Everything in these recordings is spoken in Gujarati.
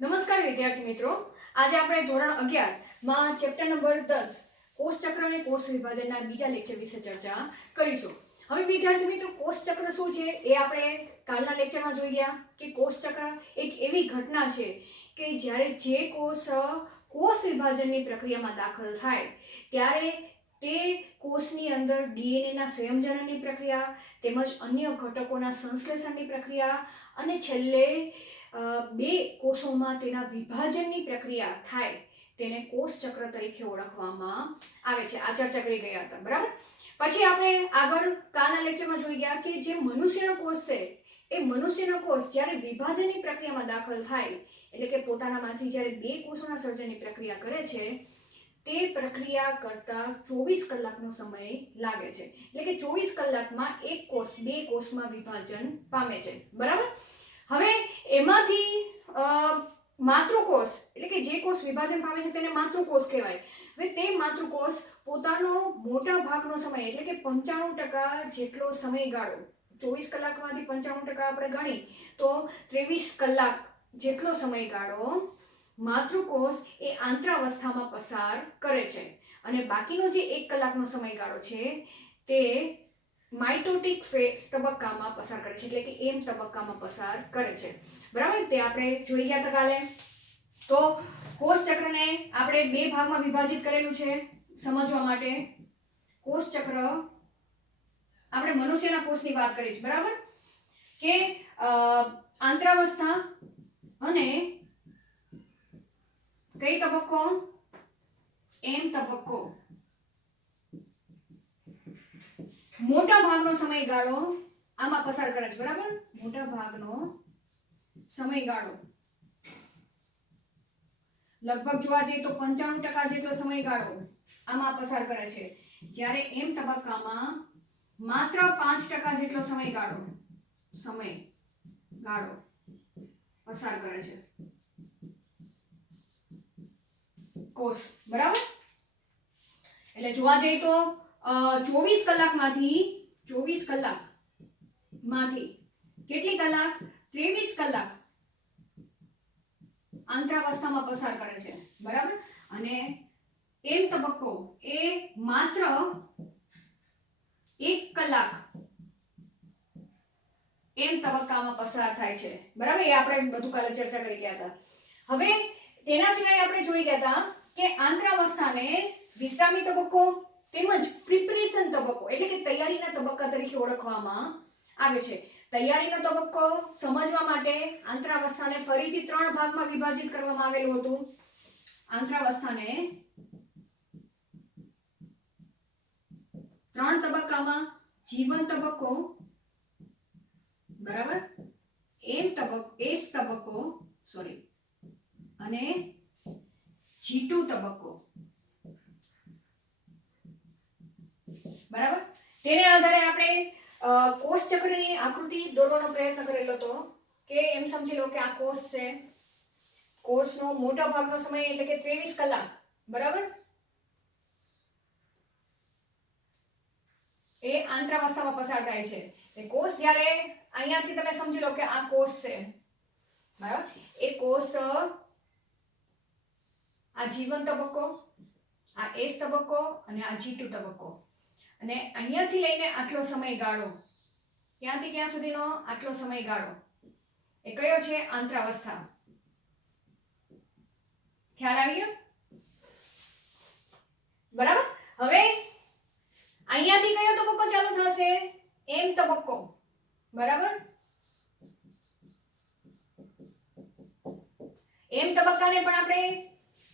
નમસ્કાર વિદ્યાર્થી મિત્રો, આજે આપણે ધોરણ 11 માં ચેપ્ટર નંબર 10 કોષ ચક્ર અને કોષ વિભાજનના બીજા લેક્ચર વિશે ચર્ચા કરીશું. હવે વિદ્યાર્થી મિત્રો, કોષ ચક્ર શું છે એ આપણે કાલના લેક્ચરમાં જોઈ ગયા કે કોષ ચક્ર એક એવી ઘટના છે કે જ્યારે જે કોષ વિભાજનની પ્રક્રિયામાં દાખલ થાય ત્યારે તે કોષની અંદર ડીએનએના સંયોજનની પ્રક્રિયા તેમજ અન્ય ઘટકોના સંશ્લેષણની પ્રક્રિયા અને છેલ્લે બે કોષોમાં તેના વિભાજનની પ્રક્રિયા થાય તેને કોષ ચક્ર તરીકે ઓળખવામાં આવે છે. આ ચર્ચા કરી ગયા હતા, બરાબર. પછી આપણે આગળ કાલના લેક્ચરમાં જોઈ ગયા કે જે મનુષ્યનો કોષ છે એ મનુષ્યનો કોષ જ્યારે વિભાજનની પ્રક્રિયામાં દાખલ થાય એટલે કે પોતાનામાંથી જ્યારે બે કોષોના સર્જનની પ્રક્રિયા કરે છે તે પ્રક્રિયા કરતા 24 કલાકનો સમય લાગે છે. એટલે કે 24 કલાકમાં એક કોષ બે કોષમાં વિભાજન પામે છે, બરાબર. હવે એમાંથી માતૃકોષ એટલે કે જે કોષ વિભાજન પામે છે તેને માતૃકોષ કહેવાય. હવે તે માતૃકોષ પોતાનો મોટા ભાગનો સમય એટલે કે 95% જેટલો સમયગાળો 24 કલાકમાંથી 95% આપણે ગણી તો 23 કલાક જેટલો સમયગાળો માતૃકોષ એ આંતરાવસ્થામાં પસાર કરે છે અને બાકીનો જે 1 કલાકનો સમયગાળો છે તે માઇટોટિક ફેઝ તબક્કામાં પસાર કરે છે, એટલે કે એમ તબક્કામાં પસાર કરે છે, બરાબર. તે આપણે જોઈ ગયા હતા કાલે. તો કોષ ચક્રને આપણે બે ભાગમાં વિભાજિત કરેલું છે સમજવા માટે. કોષ ચક્ર આપણે મનુષ્યના કોષની વાત કરી છે, બરાબર, કે આંતરાવસ્થા અને કઈ તબક્કો? એમ તબક્કો. મોટા ભાગનો સમયગાળો આમાં પસાર કરે છે, બરાબર. મોટા ભાગનો સમયગાળો લગભગ જોવા જઈએ તો 95% જેટલો સમયગાળો આમાં પસાર કરે છે, જ્યારે એમ તબક્કામાં માત્ર 5% જેટલો સમયગાળો પસાર કરે છે કોષ, બરાબર. એટલે જોવા જઈએ તો 24 કલાકમાંથી કેટલી કલાક? 23 કલાક આંતરાવસ્થામાં પસાર કરે છે, બરાબર. અને એમ તબક્કો એ માત્ર 1 કલાક એમ તબક્કામાં પસાર થાય છે, બરાબર. એ આપણે બધું કાલે ચર્ચા કરી ગયા હતા. હવે તેના સિવાય આપણે જોઈ ગયા હતા કે આંતરાવસ્થાને વિશ્રામી તબક્કો તેમજ પ્રિપરેશન તબક્કો એટલે કે તૈયારીના તબક્કા તરીકે ઓળખવામાં આવે છે. તૈયારીનો તબક્કો સમજવા માટે આંતરાવસ્થાને ફરીથી 3 ભાગમાં વિભાજિત કરવામાં આવેલું હતું. આંતરાવસ્થાને 3 તબક્કામાં જીવન તબક્કો, બરાબર, એસ તબક્કો અને G2 તબક્કો, બરાબર. તેને આધારે આપણે કોષ ચક્રની આકૃતિ દોરવાનો પ્રયત્ન કરેલો હતો કે એમ સમજી લો કે આ કોષ છે. કોષનો મોટા ભાગનો સમય એટલે કે 23 કલાક, બરાબર, એ આંતરાવસ્થામાં પસાર થાય છે. એ કોષ જ્યારે અહીંયાથી તમે સમજી લો કે આ કોષ છે, બરાબર. એ કોષ આ જીવન તબક્કો, આ એસ તબક્કો અને આ G2 તબક્કો, અને અહીંયાથી લઈને આટલો સમયગાળો ત્યાંથી ત્યાં સુધીનો આટલો સમયગાળો એ કયો છે? આંતરાવસ્થા. ખ્યાલ આવી ગયો, બરાબર. હવે અહીંયાથી કયો તબક્કો ચાલુ થશે? એમ તબક્કો, બરાબર. એમ તબક્કાને પણ આપણે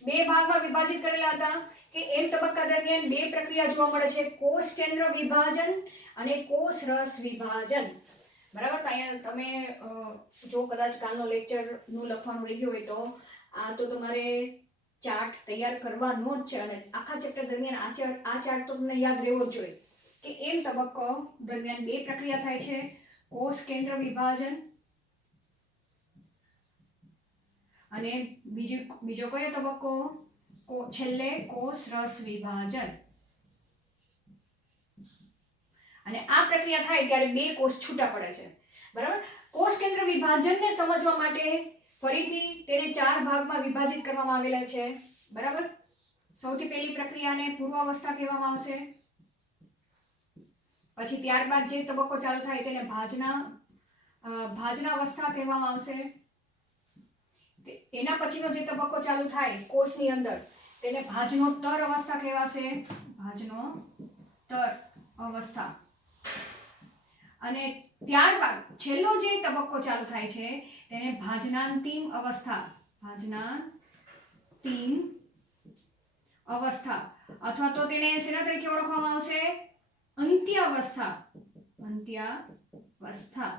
બે ભાગમાં વિભાજિત કરેલા હતા કે એમ તબક્કા દરમિયાન બે પ્રક્રિયા જોવા મળે છે, કોષ કેન્દ્ર વિભાજન અને કોષ રસ વિભાજન, બરાબર. અહીંયા તમે જો કદાચ કાલનો લેક્ચર નું લખવાનું રહી ગયું હોય તો આ તો તમારે ચાર્ટ તૈયાર કરવાનો જ છે અને આખા ચેપ્ટર દરમિયાન આ ચાર્ટ તો તમને યાદ રહેવો જ જોઈએ કે એમ તબક્કો દરમિયાન બે પ્રક્રિયા થાય છે, કોષ કેન્દ્ર વિભાજન અને બીજો કયો તબક્કો? છેલ્લે કોષ રસ વિભાજન. અને આ પ્રક્રિયા થાય ત્યારે બે કોષ છૂટા પડે છે, બરાબર. કોષ કેન્દ્ર વિભાજનને સમજવા માટે ફરીથી તેને 4 ભાગમાં વિભાજિત કરવામાં આવેલા છે, બરાબર. સૌથી પહેલી પ્રક્રિયાને પૂર્વાવસ્થા કહેવામાં આવશે. પછી ત્યારબાદ જે તબક્કો ચાલુ થાય તેને ભાજના અવસ્થા કહેવામાં આવશે. એના પછીનો જે તબક્કો ચાલુ થાય કોષની અંદર તેને ભાજનોત્તર અવસ્થા કહેવાશે. ભાજનોત્તર અવસ્થા. અને ત્યારબાદ છેલ્લો જે તબક્કો ચાલુ થાય છે તેને ભાજનાંતિમ અવસ્થા. ભાજનાંતિમ અવસ્થા અથવા તો તેને શેના તરીકે ઓળખવામાં આવશે? અંત્યાવસ્થા. અંત્યાવસ્થા.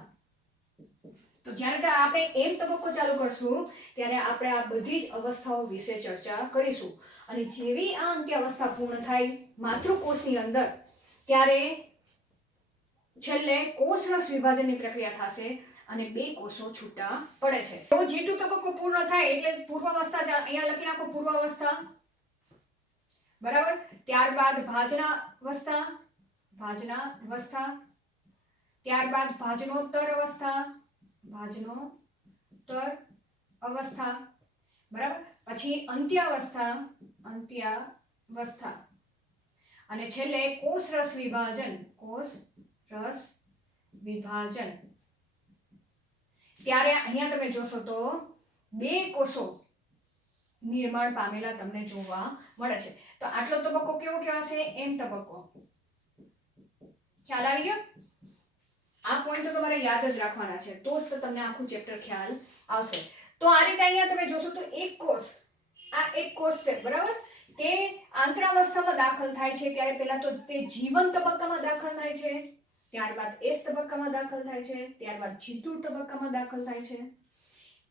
તો જ્યારે આપણે એમ તબક્કો ચાલુ કરશું ત્યારે આપણે આ બધી જ અવસ્થાઓ વિશે ચર્ચા કરીશું. અને જેવી આ અંત્યાવસ્થા પૂર્ણ થાય માતૃકોષની અંદર ત્યારે છેલ્લે કોષરસ વિભાજનની પ્રક્રિયા થશે અને 2 કોષો છૂટા પડે છે. તો G2 તબક્કો પૂર્ણ થાય એટલે પૂર્વાવસ્થા, અહીંયા લખી નાખો પૂર્વાવસ્થા, બરાબર. ત્યારબાદ ભાજનાવસ્થા, ત્યારબાદ ભાજનોત્તર અવસ્થા, બરાબર. પછી અંત્યાવસ્થા અને છેલ્લે કોષરસ વિભાજન. ત્યારે અહીંયા તમે જોશો તો 2 કોષો નિર્માણ પામેલા તમને જોવા મળે છે. તો આટલો તબક્કો કેવો કહેવાશે? એમ તબક્કો. ખ્યાલ આવી ગયો? આ પોઈન્ટ તો તમારે યાદ જ રાખવાના છે, તો જ તમને આખું ચેપ્ટર ખ્યાલ આવશે. તો આ રીતે અહીંયા તમે જોશો તો એક કોષ છે, બરાબર. તે આંતરાવસ્થામાં દાખલ થાય છે ત્યારે પહેલા તો તે જીવન તબક્કામાં દાખલ થાય છે, ત્યારબાદ S તબક્કામાં દાખલ થાય છે, ત્યારબાદ G2 તબક્કામાં દાખલ થાય છે.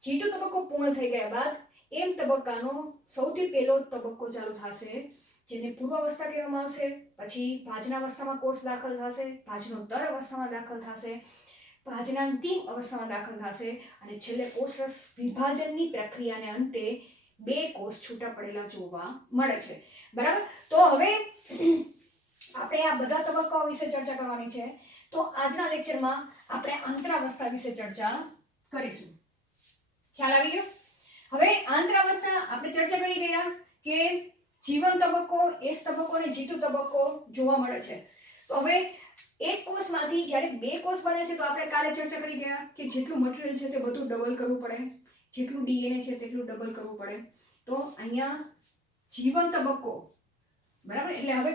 G2 તબક્કો પૂર્ણ થઈ ગયા બાદ એમ તબક્કાનો સૌથી પહેલો તબક્કો ચાલુ થશે જેને પૂર્વાવસ્થા કહેવામાં આવશે. પછી ભાજનાવસ્થામાં કોષ દાખલ થશે, ભાજનોત્તર અવસ્થામાં દાખલ થશે, ભાજનાંતિમ અવસ્થામાં દાખલ થશે અને છેલ્લે કોષરસ વિભાજનની પ્રક્રિયાને અંતે 2 કોષ છૂટા પડેલા જોવા મળે છે, બરાબર. તો હવે આપણે આ બધા તબક્કાઓ વિશે ચર્ચા કરવાની છે. તો આજના લેક્ચરમાં આપણે આંતરાવસ્થા વિશે ચર્ચા કરીશું. ખ્યાલ આવી ગયો? હવે આંતરાવસ્થા આપણે ચર્ચા કરી ગયા કે જીવન તબક્કો, S તબક્કો અને G2 તબક્કો જોવા મળે છે. તો હવે એક કોષમાંથી જ્યારે 2 કોષ બને છે તો આપણે કાલે ચર્ચા કરી ગયા કે જેટલું મટીરીયલ છે તે બધું ડબલ કરવું પડે, જેટલું DNA છે તેટલું ડબલ કરવું પડે. તો અહીંયા જીવન તબક્કો, બરાબર. એટલે હવે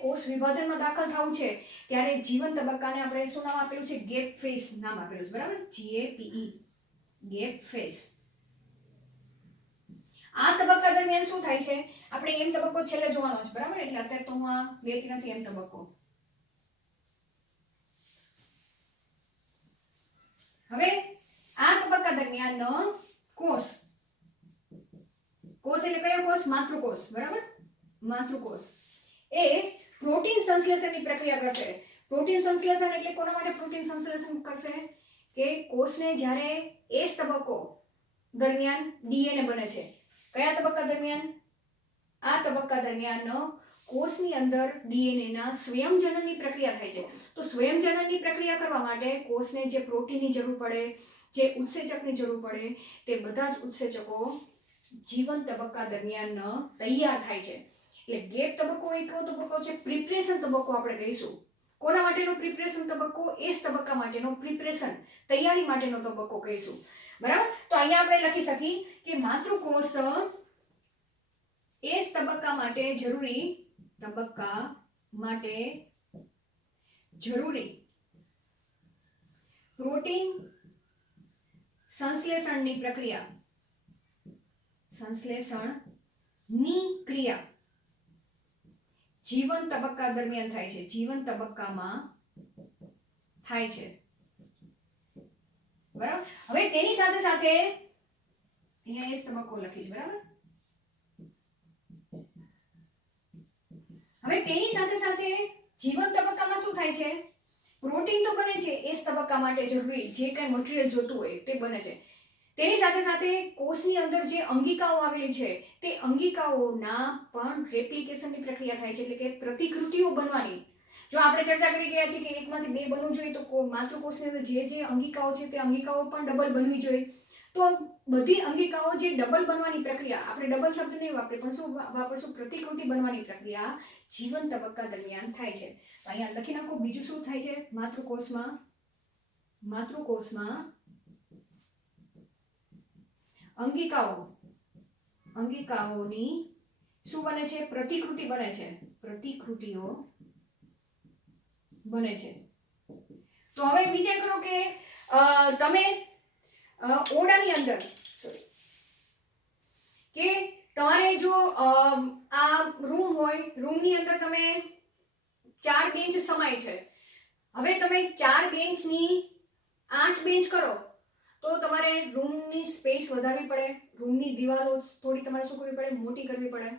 કોષ વિભાજનમાં દાખલ થવું છે ત્યારે જીવન તબક્કાને આપણે શું નામ આપેલું છે? ગેપ ફેઝ નામ આપેલું છે, બરાબર. GAPE, gap phase. આ તબક્કા દરમિયાન શું થાય છે? આપણે એમ તબક્કો છેલ્લે જોવાનો છે, બરાબર. એટલે અત્યારે તો હું આ લેતી નથી એમ તબક્કો. હવે આ તબક્કા દરમિયાન કોષ એટલે કયો કોષ? માતૃકોષ, બરાબર. માતૃકોષ એ પ્રોટીન સંશ્લેષણની પ્રક્રિયા કરશે. પ્રોટીન સંશ્લેષણ એટલે કોના માટે પ્રોટીન સંશ્લેષણ કરશે? કે કોષને જ્યારે S તબક્કો દરમિયાન DNA બને છે. કયા તબક્કા દરમિયાન? આ તબક્કા દરમિયાન કોષની અંદર DNA ના સ્વયંજનનની પ્રક્રિયા થાય છે. તો સ્વયંજનનની પ્રક્રિયા કરવા માટે કોષને જે પ્રોટીનની જરૂર પડે, જે ઉત્સેચકની જરૂર પડે, તે બધા જ ઉત્સેચકો જીવન તબક્કા દરમિયાન તૈયાર થાય છે. એટલે ગેપ તબક્કો એક તબક્કો છે, પ્રિપરેશન તબક્કો આપણે કહીશું. કોના માટેનો પ્રિપરેશન તબક્કો? S તબક્કા માટેનો પ્રિપરેશન, તૈયારી માટેનો તબક્કો કહીશું, બરાબર. તો અહીંયા આપણે લખી શકીએ કે માતૃકોષ S તબક્કા માટે જરૂરી પ્રોટીન સંશ્લેષણની ક્રિયા જીવન તબક્કા દરમિયાન થાય છે, જીવન તબક્કામાં થાય છે, બરાબર. હવે તેની સાથે સાથે અહીંયા S તબક્કો લખીશ, બરાબર. હવે તેની સાથે સાથે જીવન તબક્કામાં શું થાય છે? પ્રોટીન તો બને છે S તબક્કા માટે જરૂરી જે કંઈ મટીરીયલ જોતું હોય તે બને છે. તેની સાથે સાથે કોષની અંદર જે અંગિકાઓ આવેલી છે તે અંગિકાઓના પણ રેપ્લિકેશનની પ્રક્રિયા થાય છે, એટલે કે પ્રતિકૃતિઓ બનવાની. જો આપણે ચર્ચા કરી ગયા છે કે એકમાંથી 2 બનવું જોઈએ તો માતૃકોષની અંદર જે અંગિકાઓ છે તે અંગિકાઓ પણ ડબલ બનવી જોઈએ. તો બધી અંગિકાઓ જે ડબલ બનવાની પ્રક્રિયા, આપણે ડબલ શબ્દ નહીં વાપરીએ પણ શું વાપરશું, પ્રતિકૃતિ બનવાની પ્રક્રિયા જીવન તબક્કા દરમિયાન થાય છે. તો અહીંયા લખી નાખો. બીજું શું થાય છે? માતૃકોષમાં અંગિકાઓની શું બને છે? પ્રતિકૃતિ બને છે. પ્રતિકૃતિઓ બને છે. તો હવે વિચાર કરો કે તમે ઓરડાની અંદર કે તમારે જો આ રૂમ હોય, રૂમની અંદર તમે 4 બેન્ચ સમાય છે. હવે તમે 4 બેન્ચની 8 બેન્ચ કરો તો તમારે રૂમની સ્પેસ વધારવી પડે, રૂમની દિવાલો થોડી તમારે શું કરવી પડે? મોટી કરવી પડે.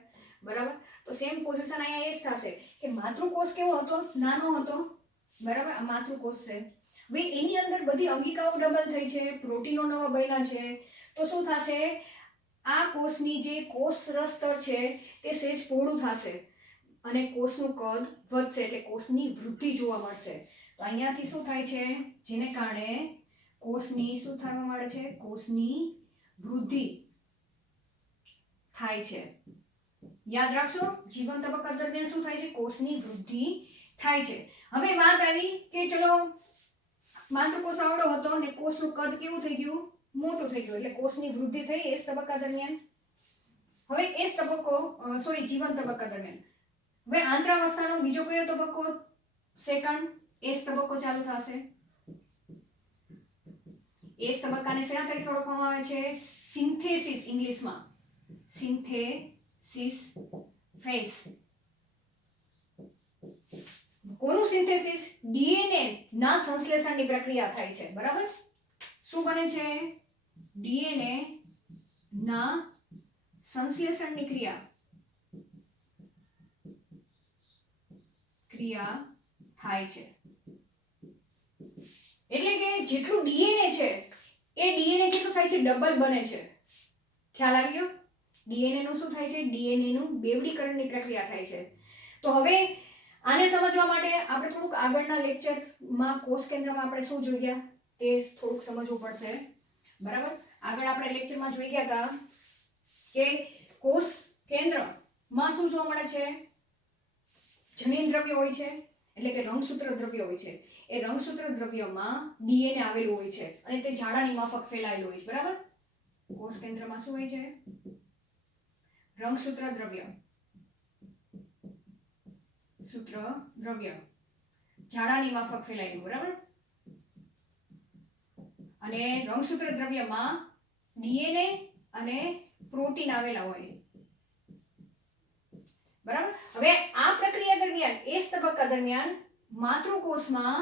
બરાબર? તો સેમ પોઝિશન અહીંયા એ જ થશે કે માતૃકોષ કેવો હતો? નાનો હતો. બરાબર? આ માતૃકોષ છે. હવે એની અંદર બધી અંગિકાઓ ડબલ થઈ છે, પ્રોટીનો નવા બન્યા છે. તો શું થશે? આ કોષની જે કોષરસ સ્તર છે તે સહેજ પહોળું થશે અને કોષનું કદ વધશે, એટલે કોષની વૃદ્ધિ જોવા મળશે. તો અહીંયાથી શું થાય છે? જેને કારણે કોષની શું થવા મળે છે? કોષની વૃદ્ધિ થાય છે. યાદ રાખશો, જીવન તબક્કા દરમિયાન શું થાય છે? કોષની વૃદ્ધિ થાય છે. હવે વાત આવી કે ચલો માતૃકોષ આવડો હતો અને કોષનું કદ કેવું થઈ ગયું? મોટું થઈ ગયું, એટલે કોષની વૃદ્ધિ થઈ એસ તબક્કા દરમિયાન. હવે એસ તબક્કો જીવન તબક્કા દરમિયાન. હવે આંતરાવસ્થાનો બીજો કયો તબક્કો? સેકન્ડ એસ તબક્કો ચાલુ થશે. એસ તબક્કાને શેના તરીકે ઓળખવામાં આવે છે? સિન્થેસિસ, ઇંગ્લિશમાં સિન્થેસિસ ફેઝ. કોનું સિન્થેસિસ? ડીએનએ ના સંશ્લેષણની પ્રક્રિયા થાય છે. બરાબર? શું બને છે? ડીએનએ ના સંશ્લેષણની ક્રિયા થાય છે. એટલે કે જેટલું ડીએનએ છે એ ડીએનએ કેટલું થાય છે? ડબલ બને છે. ખ્યાલ આવી ગયો? ડીએનએ નું શું થાય છે? ડીએનએ નું બેવડીકરણની પ્રક્રિયા થાય છે. તો હવે આને સમજવા માટે આપણે થોડુંક આગળના લેક્ચરમાં કોષ કેન્દ્રમાં આપણે શું જોઈ ગયા તે થોડુંક સમજવું પડશે. બરાબર? આગળ આપણે લેક્ચરમાં જોઈ ગયા હતા કે કોષ કેન્દ્રમાં શું જોવા મળે છે? જનીન દ્રવ્ય હોય છે, એટલે કે રંગસૂત્ર દ્રવ્ય હોય છે. એ રંગસૂત્ર દ્રવ્યમાં ડીએનએ આવેલું હોય છે અને તે ઝાડાની માફક ફેલાયેલું હોય છે. બરાબર? કોષ કેન્દ્રમાં શું હોય છે? રંગસૂત્ર દ્રવ્ય, ઝાડાની માફક ફેલાયેલું. બરાબર? અને રંગસૂત્ર દ્રવ્યમાં ડીએનએ અને પ્રોટીન આવેલા હોય. બરાબર? હવે આ પ્રક્રિયા દરમિયાન એસ તબક્કા દરમિયાન માતૃકોષમાં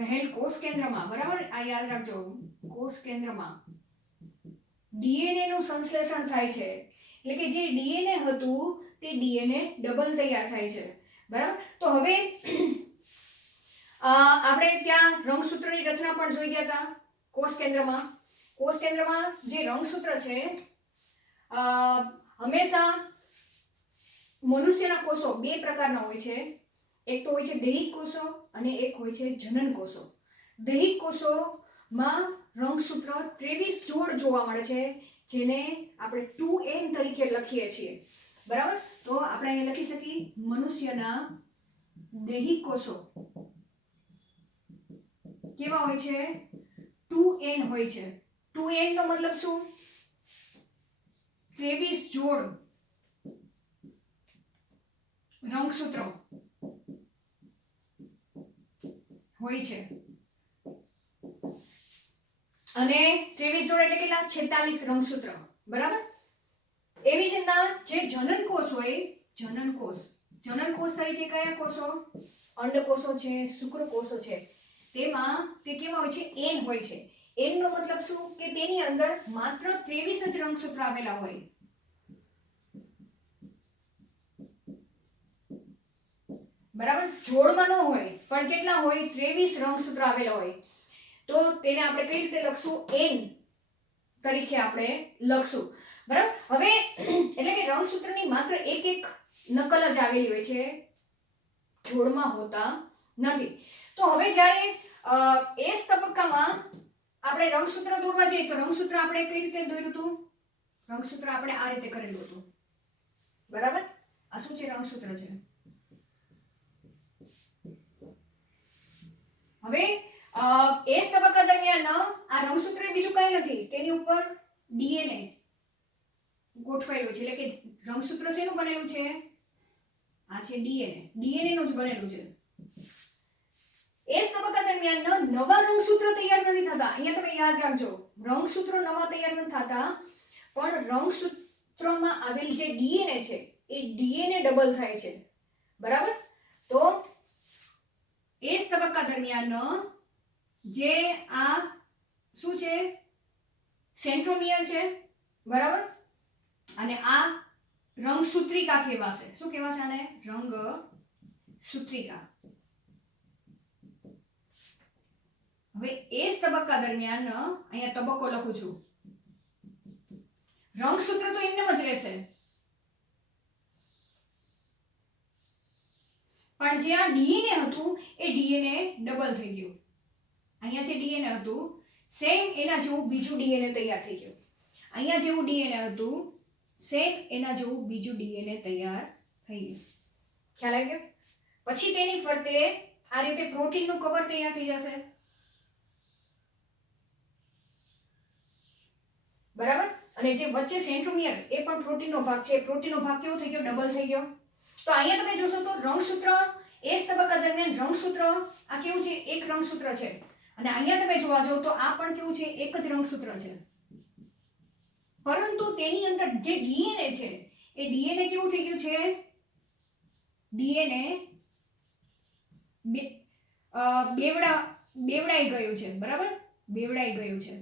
રહેલ કોષ કેન્દ્રમાં, બરાબર, આ યાદ રાખજો, કોષ કેન્દ્રમાં ડીએનએ નું સંશ્લેષણ થાય છે. એટલે કે જે ડીએનએ હતું તે ડીએનએ ડબલ તૈયાર થાય છે. બરાબર? તો હવે આપણે ત્યાં રંગસૂત્રની રચના પણ જોઈ ગયા હતા. કોષ કેન્દ્રમાં જે રંગસૂત્ર છે હંમેશા મનુષ્યના કોષો 2 પ્રકારના હોય છે. એક તો હોય છે દૈહિક કોષો અને એક હોય છે જનન કોષો. દૈહિક કોષોમાં રંગસૂત્ર 23 જોડ જોવા મળે છે, જેને આપણે 2n તરીકે લખીએ છીએ. બરાબર? તો આપણે અહીં લખી શકીએ મનુષ્યના દૈહિક કોષો કેવા હોય છે? 2n હોય છે. 2n નો મતલબ શું? 23 જોડ રંગસૂત્રો હોય છે. અને 23 જોડ એટલે કેટલા? 46 રંગસૂત્ર. બરાબર? એવી જ રીતના જે જનનકોષ હોય, જનનકોષ તરીકે કયા કોષો? અંડકોષો છે, શુક્રકોષો છે. તેમાં તે કેવા હોય છે? n હોય છે. n નો મતલબ શું? કે તેની અંદર માત્ર 23 જ રંગસૂત્ર આવેલા હોય. બરાબર? જોડમાં ન હોય પણ કેટલા હોય? 23 રંગસૂત્ર આવેલા હોય. તો તેને આપણે કઈ રીતે લખશું? n તરીકે આપણે લખશું. બરાબર? હવે એટલે કે રંગસૂત્રની માત્ર એક નકલ જ આવેલી હોય છે, જોડમાં હોતા નથી. તો હવે જ્યારે એસ તબક્કામાં આપણે રંગસૂત્ર દોરવા જઈએ તો રંગસૂત્ર આપણે કઈ રીતે દોર્યું હતું? રંગસૂત્ર આપણે આ રીતે કરેલું હતું, બરાબર? આ શું છે? રંગસૂત્ર છે. હવે એસ તબક્કા દરમિયાન આ રંગસૂત્ર બીજું કંઈ નથી, તેની ઉપર ડીએનએ ગોઠવાયેલું છે. એટલે કે રંગસૂત્ર શેનું બનેલું છે? આ છે ડીએનએ નું જ બનેલું છે. એસ તબક્કા દરમિયાન નવા રંગસૂત્ર તૈયાર નથી થતા. અહીંયા તમે યાદ રાખજો, રંગસૂત્રો નવા તૈયાર નથી થતા, પણ રંગસૂત્રમાં આવેલ જે ડીએનએ છે એ ડીએનએ ડબલ થાય છે, બરાબર? તો એસ તબક્કા દરમિયાન જે આ શું છે? સેન્ટ્રોમિયર છે, બરાબર? અને આ રંગસૂત્રિકા કહેવાશે. શું કહેવાશે આને? રંગસૂત્રિકા. હવે એસ તબક્કા દરમિયાન અહીંયા તબક્કો લખું છું. રંગસૂત્ર તો એમને જ રહેશે, પણ જે આ ડીએનએ હતું એ ડીએનએ ડબલ થઈ ગયું. અહીંયા જે ડીએનએ હતું સેમ એના જેવું બીજું ડીએનએ તૈયાર થઈ ગયું. અહીંયા જેવું ડીએનએ હતું સેમ એના જેવું બીજું ડીએનએ તૈયાર થઈ ગયું. ખ્યાલ આવી ગયો? પછી તેની ફરતે આ રીતે પ્રોટીનનું કવર તૈયાર થઈ જશે, બરાબર? અને જે વચ્ચે સેન્ટ્રોમિયર એ પણ પ્રોટીનનો ભાગ છે. પ્રોટીનનો ભાગ કેવો થઈ ગયો? ડબલ થઈ ગયો. તો અહીંયા તમે જોશો તો રંગસૂત્ર એસ તબક્કા દરમિયાન રંગસૂત્ર આ કેવું છે? એક રંગસૂત્ર છે. અને અહીંયા તમે જોવા જાવ તો આ પણ કેવું છે? એક જ રંગસૂત્ર છે. પરંતુ તેની અંદર જે ડીએનએ છે એ ડીએનએ કેવું થઈ ગયું છે? ડીએનએ બેવડાઈ ગયું છે, બરાબર? બેવડાઈ ગયું છે.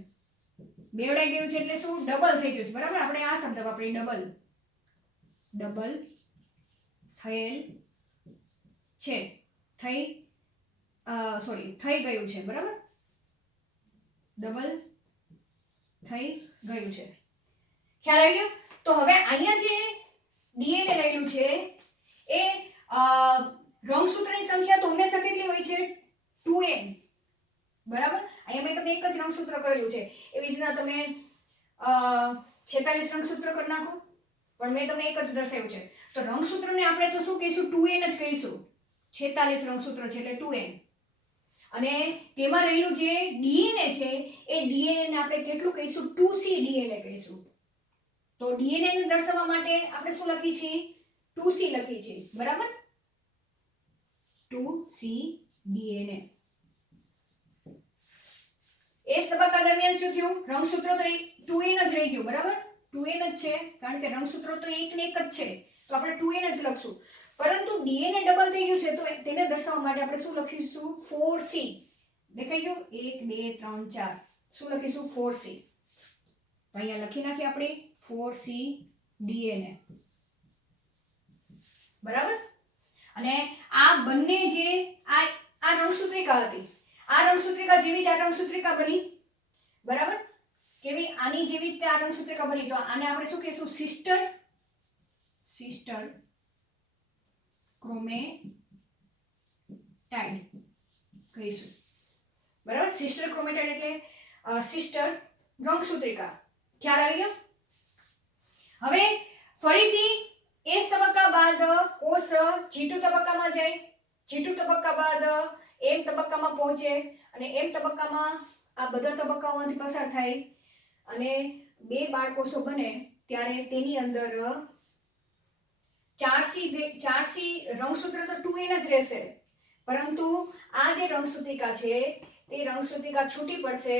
બેવડાઈ ગયું છે એટલે શું? ડબલ થઈ ગયું છે, બરાબર? આપણે આ શબ્દ વાપરીએ, ડબલ થયેલ છે, થઈ ગયું છે, બરાબર? ડબલ થઈ ગયું છે. ખ્યાલ આવી ગયો? તો હવે અહીંયા જે ડીએનએ રહેલું છે એ રંગસૂત્રની સંખ્યા તો હંમેશા કેટલી હોય છે? 2n, બરાબર? અહીંયા મેં તમને એક જ રંગસૂત્ર કરેલું છે. એવી જ રીતના તમે 46 રંગસૂત્ર કરી નાખો, પણ મેં તમને એક જ દર્શાવ્યું છે. તો રંગસૂત્રને આપણે તો શું કહીશું? 2n જ કહીશું. 46 રંગસૂત્ર છે એટલે 2n. અને તેમાં રહેલું જે ડીએનએ છે એ ડીએનએ ને આપણે કેટલું કહીશું? 2c ડીએનએ કહીશું. તો ડીએનએ ને દર્શાવવા માટે આપણે શું લખી છે? 2c લખી છે, બરાબર? 2c DNA. એસ તબક્કા દરમિયાન શું થયું? રંગસૂત્ર તો 2n જ રહી ગયું, બરાબર? 2n જ છે, કારણ કે રંગસૂત્ર તો એક ને એક જ છે, તો આપણે 2n જ લખશું. પરંતુ ડીએનએ ડબલ થઈ ગયું છે તો તેને દર્શાવવા માટે આપણે શું લખીશું? 4c. દેખાઈ ગયું? 1 2 3 4. શું લખીશું? 4c. તો અહીંયા લખી નાખીએ આપણે 4c ડીએનએ, બરાબર? અને આ બંને જે આ રંગસૂત્રિકા હતી, આ રંગસૂત્રિકા જેવી જ આ રંગસૂત્રિકા બની, બરાબર? કેવી? આની જેવી જ આ રંગસૂત્રિકા બની. તો આને આપણે શું કહીશું? સિસ્ટર ક્રોમેટાઇડ કહીશું, બરાબર? સિસ્ટર ક્રોમેટાઇડ એટલે સિસ્ટર રંગસૂત્રિકા. ખ્યાલ આવી ગયો? હવે ફરીથી એસ તબક્કા બાદ કોષ G2 તબક્કામાં જાય. G2 તબક્કા બાદ M તબક્કામાં પહોંચે અને M તબક્કામાં આ બધા તબક્કાઓમાંથી પસાર થાય અને બે બાળકોષો બને ત્યારે તેની અંદર 4c રંગસૂત્ર તો 2n જ રહેશે, પરંતુ આ જે રંગસૂત્રિકા છે તે રંગસૂત્રિકા છૂટી પડશે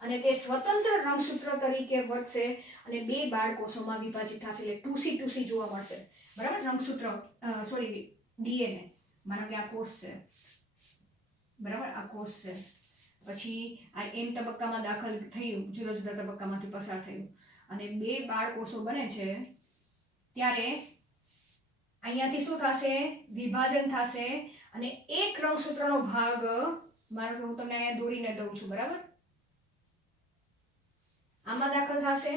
અને તે સ્વતંત્ર રંગસૂત્ર તરીકે વર્તશે અને બે બાળકોષોમાં વિભાજિત થશે. એટલે 2c જોવા મળશે, બરાબર? રંગસૂત્ર ડીએનએ, માનો કે આ કોષ છે, બરાબર? આ કોષ છે. પછી આ M તબક્કામાં દાખલ થયું, જુદા જુદા તબક્કામાંથી પસાર થયું અને બે બાળકોષો બને છે ત્યારે અહીંયાથી શું થશે? વિભાજન થશે અને એક રંગસૂત્રનો ભાગ, માનો કે હું તમને અહીંયા દોરીને દઉં છું, બરાબર? આમાં દાખલ થશે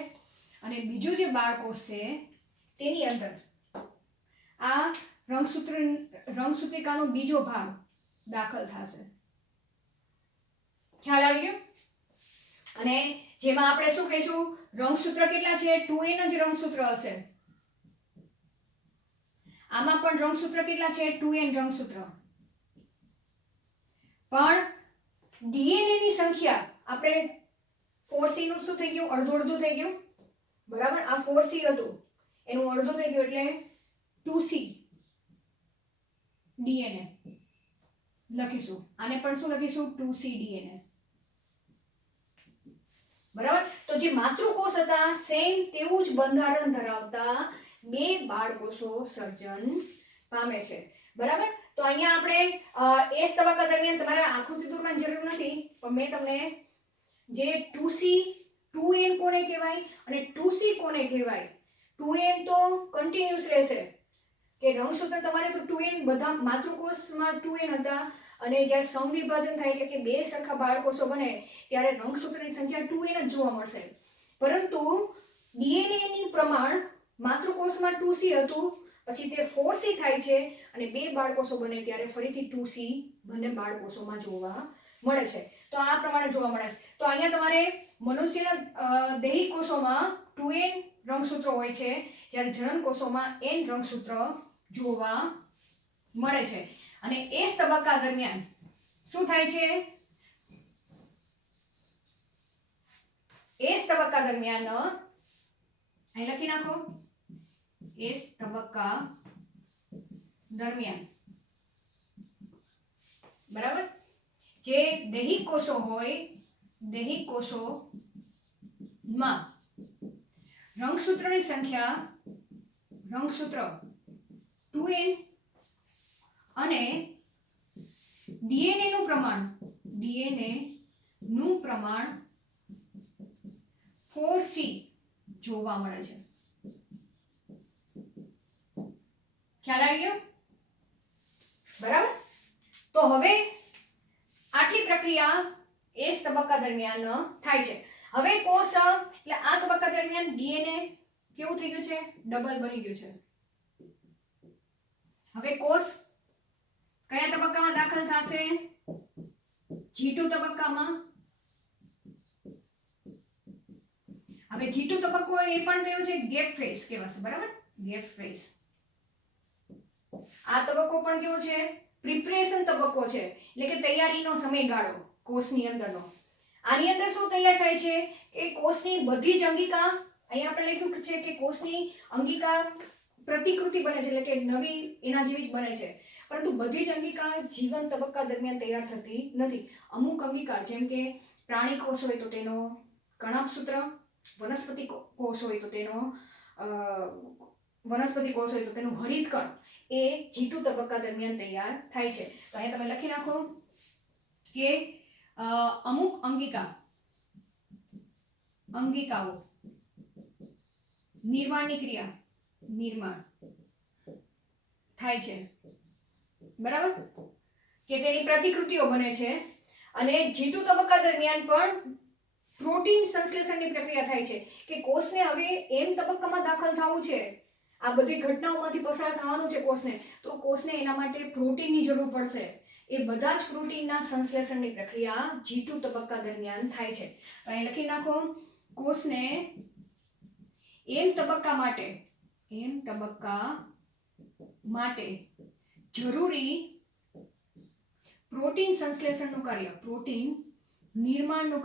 અને બીજું જે બાળકોષ છે તેની અંદર આ રંગસૂત્રિકાનો બીજો ભાગ દાખલ થશે. ખ્યાલ આવી ગયો? અને જેમાં આપણે શું કહીશું, રંગસૂત્ર કેટલા છે? 2n જ રંગસૂત્ર હશે. આમાં પણ રંગસૂત્ર કેટલા છે? 2n રંગસૂત્ર. પણ ડીએનએ ની સંખ્યા આપણે 4c નું શું થઈ ગયું? અડધું થઈ ગયું. બરાબર, આ 4c હતું એનું અડધું થઈ ગયું એટલે 2c ડીએનએ લખીશું. આને પણ શું લખીશું? 2c DNA. બરાબર, તો જે માતૃકોષ હતા સેમ તેવું જ બંધારણ ધરાવતા બે બાળકોષો સર્જન પામે છે. બરાબર, તો અહીંયા આપણે એસ તબક્કા દરમિયાન તમારે આકૃતિ દોરવાની જરૂર નથી, પણ મેં તમને જે 2c 2n કોને કહેવાય અને 2c કોને કહેવાય, 2n તો કન્ટિન્યુઅસ રહેશે કે રંગસૂત્ર તમારે તો 2n બધા માતૃકોષમાં 2n હતા, અને જ્યારે સમવિભાજન થાય એટલે કે બે સરખા બાળકોષો બને ત્યારે રંગસૂત્રની સંખ્યા 2n જ જોવા મળશે. પરંતુ ડીએનએ ની પ્રમાણ માતૃકોષમાં 2c હતું, પછી તે 4c થાય છે અને બે બાળકોષો બને ત્યારે ફરીથી 2c બંને બાળકોષોમાં જોવા મળે છે. તો આ પ્રમાણે જોવા મળે છે. તો અહીંયા તમારે મનુષ્યના દૈહિક કોષોમાં 2n રંગસૂત્રો હોય છે, જ્યારે જનન કોષોમાં n રંગસૂત્ર જોવા મળે છે. અને એસ તબક્કા દરમિયાન શું થાય છે? એસ તબક્કા દરમિયાન અહીં લખી નાખો, એસ તબક્કા દરમિયાન બરાબર જે દૈહિક કોષો હોય, દૈહિક કોષોમાં રંગસૂત્રની સંખ્યા રંગસૂત્ર 2n અને ડીએનએ નું પ્રમાણ 4c જોવા મળે છે. ખ્યાલ આવી ગયો? બરાબર, તો હવે આટલી પ્રક્રિયા એસ તબક્કા દરમિયાન થાય છે. હવે કોષ એટલે આ તબક્કા દરમિયાન ડીએનએ કેવું થઈ ગયું છે? ડબલ બની ગયું છે. હવે કોષ કયા તબક્કામાં દાખલ થશે? G2 તબક્કામાં. હવે G2 તબક્કો એ પણ કયો છે? ગેપ ફેઝ કહેવાશે. બરાબર, ગેપ ફેઝ. આ તબક્કો પણ કેવો છે? પ્રિપરેશન તબક્કો છે, એટલે કે તૈયારીનો સમયગાળો કોષની અંદરનો. આની અંદર શું તૈયાર થાય છે કે કોષની બધી જ અંગિકા, અહીંયા આપણે લખ્યું છે કે કોષની અંગિકા પ્રતિકૃતિ બને છે, એટલે કે નવી એના જેવી જ બને છે. પરંતુ બધી જ અંગિકા જીવન તબક્કા દરમિયાન તૈયાર થતી નથી. અમુક અંગિકા જેમ કે પ્રાણી કોષ હોય તો તેનો કણાભસૂત્ર, વનસ્પતિ કોષ હોય તો તેનો હરિતકણ એ G2 તબક્કા દરમિયાન તૈયાર થાય છે. તો અહીંયા તમે લખી નાખો કે અમુક અંગિકાઓ નિર્માણની ક્રિયા થાય છે. બરાબર, કે તેની પ્રતિકૃતિઓ બને છે. અને G2 તબક્કા દરમિયાન પણ પ્રોટીન સંશ્લેષણની પ્રક્રિયા થાય છે કે કોષને હવે એમ તબક્કામાં દાખલ થવું છે, આ બધી ઘટનાઓમાંથી પસાર થવાનું છે કોષને, તો કોષને એના માટે પ્રોટીનની જરૂર પડશે. એ બધા જ પ્રોટીનના સંશ્લેષણની પ્રક્રિયા G2 તબક્કા દરમિયાન થાય છે. તો અહીં લખી નાખો, કોષને એમ તબક્કા માટે જરૂરી પ્રોટીન સંશ્લેષણનું કાર્ય, પ્રોટીન નિર્માણનું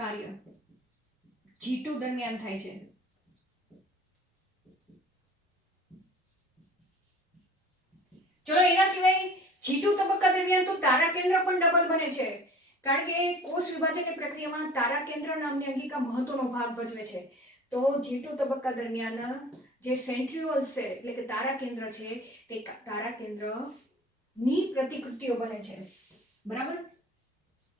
કાર્ય G2 દરમિયાન થાય છે. ચલો એના સિવાય G2 તબક્કા દરમિયાન તો તારા કેન્દ્ર પણ ડબલ બને છે, કારણ કે કોષ વિભાજનની પ્રક્રિયામાં તારા કેન્દ્ર નામની અંગિકા મહત્વનો ભાગ ભજવે છે. તો G2 તબક્કા દરમિયાન જે સેન્ટ્રિયોલ્સ છે એટલે કે તારા કેન્દ્ર છે તે તારા કેન્દ્રની પ્રતિકૃતિઓ બને છે. બરાબર,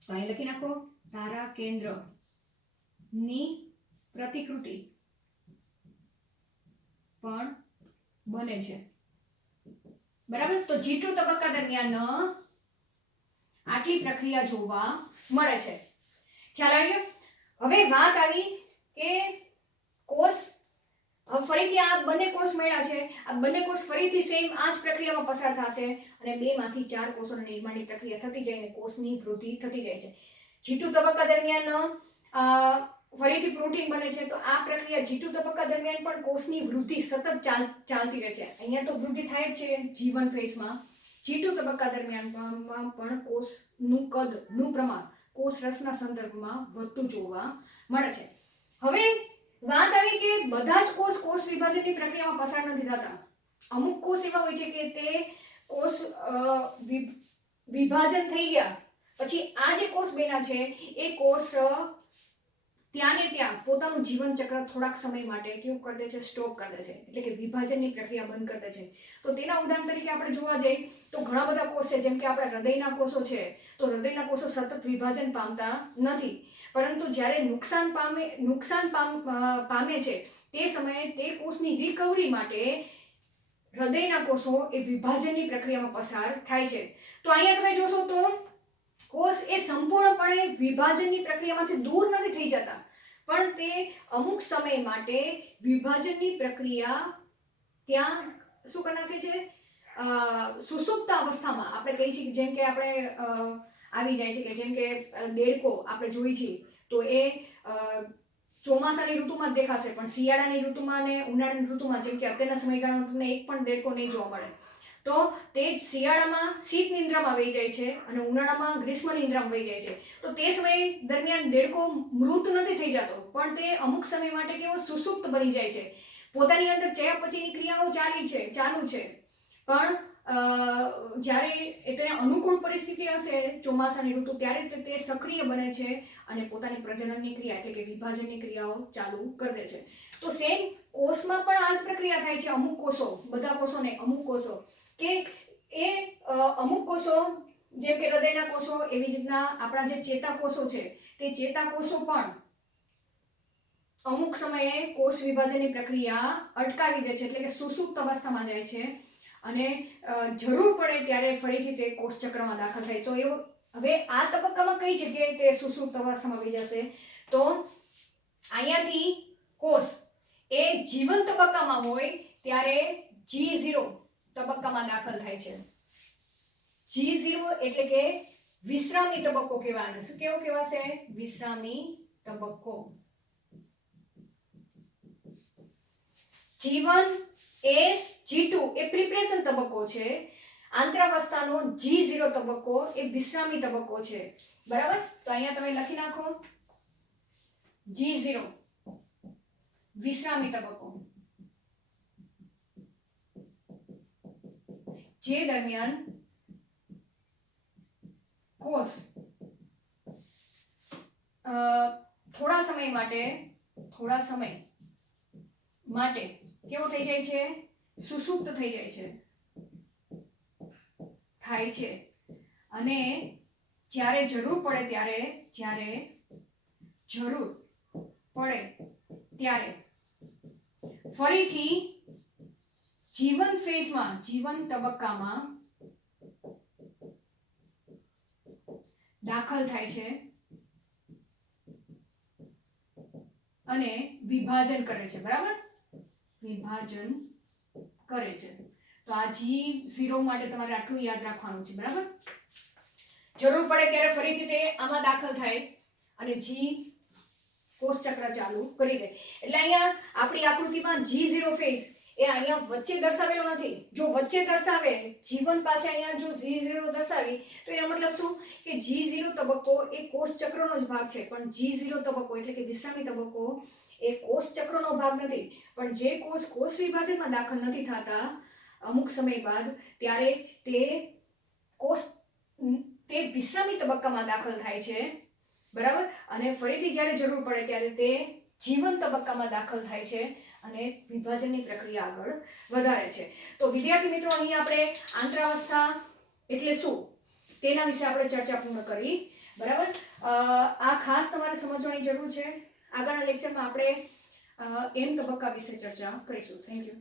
તો અહીં લખી નાખો, તારા કેન્દ્રની પ્રતિકૃતિ પણ બને છે. બરાબર, તો G2 તબક્કા દરમિયાન આટલી પ્રક્રિયા જોવા મળે છે. ખ્યાલ આવી ગયો? હવે વાત આવી કે કોષ હવે ફરીથી આ બંને કોષ મળ્યા છે, આ બંને કોષ ફરીથી સેમ આ જ પ્રક્રિયામાં પસાર થશે અને 2 માંથી 4 કોષોના નિર્માણની પ્રક્રિયા થતી જાય અને કોષની વૃદ્ધિ થતી જાય છે. G2 તબક્કા દરમિયાન ફરીથી પ્રોટીન બને છે. તો આ પ્રક્રિયા G2 તબક્કા દરમિયાન પણ કોષની વૃદ્ધિ સતત ચાલતી રહે છે. અહીંયા તો વૃદ્ધિ થાય જ છે G1 ફેઝમાં. G2 તબક્કા દરમિયાન પણ કોષનું કદનું પ્રમાણ કોષ રસના સંદર્ભમાં વધતું જોવા મળે છે. હવે વાત આવી કે બધા જ કોષ વિભાજનની પ્રક્રિયામાં પસાર નથી થતા. અમુક કોષ એવા હોય છે કે તે કોષ વિભાજન થઈ ગયા પછી આ જે કોષ બન્યા છે એ કોષ ત્યાં ને ત્યાં પોતાનું જીવન ચક્ર થોડાક સમય માટે કેવું કરી દે છે, સ્ટોપ કરી દે છે, એટલે કે વિભાજનની પ્રક્રિયા બંધ કરી દે છે. તો તેના ઉદાહરણ તરીકે આપણે જોવા જઈએ તો ઘણા બધા કોષ છે, જેમ કે આપણા હૃદયના કોષો છે. તો હૃદયના કોષો સતત વિભાજન પામતા નથી, પરંતુ જ્યારે નુકસાન પામે છે તે સમયે તે કોષની રિકવરી માટે હૃદયના કોષો એ વિભાજનની પ્રક્રિયામાં પસાર થાય છે. તો અહીંયા તમે જોશો તો કોષ એ સંપૂર્ણપણે વિભાજનની પ્રક્રિયામાંથી દૂર નથી થઈ જતા, પણ તે અમુક સમય માટે વિભાજનની પ્રક્રિયા ત્યાં શું કરી નાખે છે, સુષુપ્ત અવસ્થામાં આપણે કહીએ છીએ. જેમ કે આપણે આવી જાય છે કે જેમ કે દેડકો આપણે જોઈ છીએ તો એ ચોમાસાની ઋતુમાં જ દેખાશે, પણ શિયાળાની ઋતુમાં અને ઉનાળાની ઋતુમાં જેમ કે અત્યારના સમયગાળામાં તમને એક પણ દેડકો નહીં જોવા મળે. તો તે શિયાળામાં શીત નિંદ્રામાં વહી જાય છે અને ઉનાળામાં ગ્રીષ્મ નિંદ્રામાં વહી જાય છે. તો તે સમય દરમિયાન દેડકો મૃત નથી થઈ જતો, પણ તે અમુક સમય માટે કેવો સુષુપ્ત બની જાય છે. પોતાની અંદર ચયાપચયની ક્રિયાઓ ચાલુ છે, પણ જ્યારે તેને અનુકૂળ પરિસ્થિતિ હશે ચોમાસાની ઋતુ ત્યારે તે સક્રિય બને છે અને પોતાની પ્રજનનની ક્રિયા એટલે કે વિભાજનની ક્રિયાઓ ચાલુ કરી દે છે. તો સેમ કોષમાં પણ આ જ પ્રક્રિયા થાય છે. અમુક કોષો, બધા કોષો નહીં, અમુક કોષો કે અમુક કોષો જેમ કે હૃદયના કોષો, એવી જ રીતના આપણા જે ચેતાકોષો છે તે ચેતાકોષો પણ અમુક સમયે કોષ વિભાજનની પ્રક્રિયા અટકાવી દે છે, એટલે કે સુષુપ્ત અવસ્થામાં જાય છે અને જરૂર પડે ત્યારે ફરીથી તે કોષ ચક્રમાં દાખલ થાય. તો એવો હવે આ તબક્કામાં કઈ જગ્યાએ તે સુષુપ્ત અવસ્થામાં વહી જશે? તો અહીંયાથી કોષ એ જીવન તબક્કામાં હોય ત્યારે G0 તબક્કામાં દાખલ થાય છે. G0 એટલે કે વિશ્રામી તબક્કો કહેવાય. શું કેવો કહેવાશે? વિશ્રામી તબક્કો. G1 G2 એ પ્રિપરેશન તબક્કો છે. આંતરાવસ્થાનો G0 તબક્કો એ વિશ્રામી તબક્કો છે. બરાબર? તો અહીંયા તમે લખી નાખો G0 વિશ્રામી તબક્કો, જે દરમિયાન કોષ થોડા સમય માટે કેવો થઈ જાય છે? સુષુપ્ત થઈ જાય છે અને જ્યારે જરૂર પડે ત્યારે ફરીથી જીવન તબક્કામાં દાખલ થાય છે અને વિભાજન કરે છે. બરાબર? વિભાજન કરે છે. તો આ G0 માટે તમારે આટલું યાદ રાખવાનું છે. બરાબર? જરૂર પડે ત્યારે ફરીથી તે આમાં દાખલ થાય અને કોષ ચક્ર ચાલુ કરી દે. એટલે અહીંયા આપણી આકૃતિમાં G0 ફેઝ એ અહીંયા વચ્ચે દર્શાવેલો નથી. જો વચ્ચે દર્શાવે જીવન પાસે અહીંયા જો G0 દર્શાવી તો એનો મતલબ શું કે G0 તબક્કો એ કોષ ચક્રનો જ ભાગ છે, પણ G0 તબક્કો એટલે કે વિશ્રામી તબક્કો એ કોષ ચક્રનો ભાગ નથી. પણ જે કોષ વિભાજનમાં દાખલ નથી થતા અમુક સમય બાદ ત્યારે તે વિશ્રામી તબક્કામાં દાખલ થાય છે. બરાબર? અને ફરીથી જ્યારે જરૂર પડે ત્યારે તે જીવન તબક્કામાં દાખલ થાય છે અને વિભાજનની પ્રક્રિયા આગળ વધારે છે. તો વિદ્યાર્થી મિત્રો, અહીં આપણે આંતરાવસ્થા એટલે શું તેના વિશે આપણે ચર્ચા પૂર્ણ કરી. બરાબર? આ ખાસ તમારે સમજવાની જરૂર છે. આગળના લેક્ચરમાં આપણે એમ તબક્કા વિશે ચર્ચા કરીશું. Thank you.